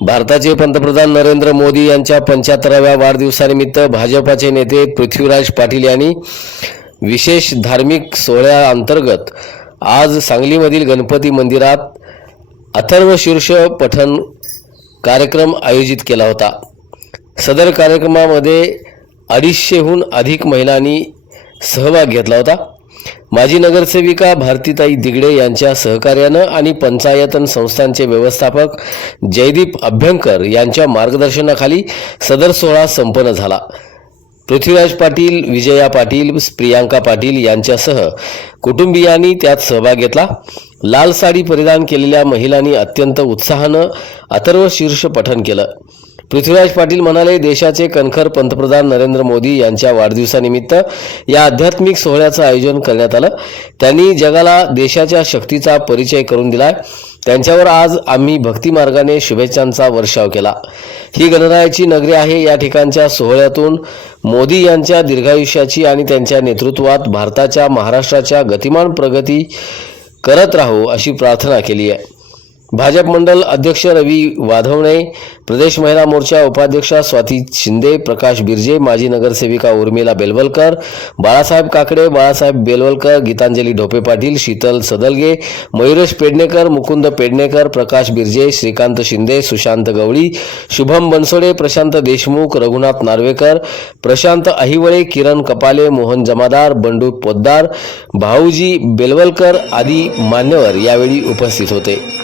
भारताचे पंतप्रधान नरेंद्र मोदी यांच्या पंच्याहत्तराव्या वाढदिवसानिमित्त भाजपाचे नेते पृथ्वीराज पाटील यांनी विशेष धार्मिक सोहळ्याअंतर्गत आज सांगलीमधील गणपती मंदिरात अथर्व शीर्ष पठण कार्यक्रम आयोजित केला होता. सदर कार्यक्रमामध्ये अडीचशेहून अधिक महिलांनी सहभाग घेतला होता. माजी नगरसेविका भारतीताई दिगडे यांच्या सहकार्यानं आणि पंचायतन संस्थांचे व्यवस्थापक जयदीप अभ्यंकर यांच्या मार्गदर्शनाखाली सदर सोहळा संपन्न झाला. पृथ्वीराज पाटील विजया पाटील प्रियांका पाटील यांच्यासह कुटुंबियांनी त्यात सहभाग घेतला. लाल साडी परिधान केलेल्या महिलांनी अत्यंत उत्साहानं अथर्व शीर्ष पठण केलं. पृथ्वीराज पाटील म्हणाले देशाचे कणखर पंतप्रधान नरेंद्र मोदी यांच्या वाढदिवसानिमित्त या आध्यात्मिक सोहळ्याचं आयोजन करण्यात आलं. त्यांनी जगाला देशाच्या शक्तीचा परिचय करून दिलाय. त्यांच्यावर आज आम्ही भक्तिमार्गाने शुभेच्छांचा वर्षाव केला. ही गणरायाची नगरी आहे. या ठिकाणच्या सोहळ्यातून मोदी यांच्या दीर्घायुष्याची आणि त्यांच्या नेतृत्वात भारताच्या महाराष्ट्राच्या गतिमान प्रगती करत राहू अशी प्रार्थना केली आहे. भाजप मंडल अध्यक्ष रवी वाधवणे प्रदेश महिला मोर्चा उपाध्यक्षा स्वाती शिंदे प्रकाश बिर्जे माजी नगरसेविका उर्मिला बेलवलकर बाळासाहेब काकडे बाळासाहेब बेलवलकर गीतांजली ढोपे पाटील शीतल सदलगे मयुरेश पेडणेकर मुकुंद पेडणेकर प्रकाश बिर्जे श्रीकांत शिंदे सुशांत गवळी शुभम बनसोडे प्रशांत देशमुख रघुनाथ नार्वेकर प्रशांत अहिवळे किरण कपाले मोहन जमादार बंडू पोद्दार भाऊजी बेलवलकर आदी मान्यवर यावेळी उपस्थित होते.